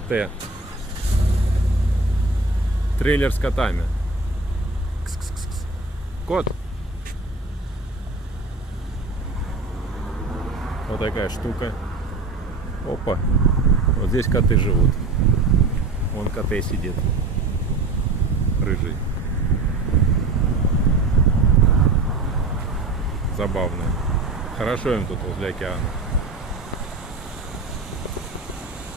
КТ. Трейлер с котами. Кс-кс-кс-кс. Кот. Вот такая штука. Опа. Вот здесь коты живут. Вон КТ сидит. Рыжий. Забавно. Хорошо им тут возле океана.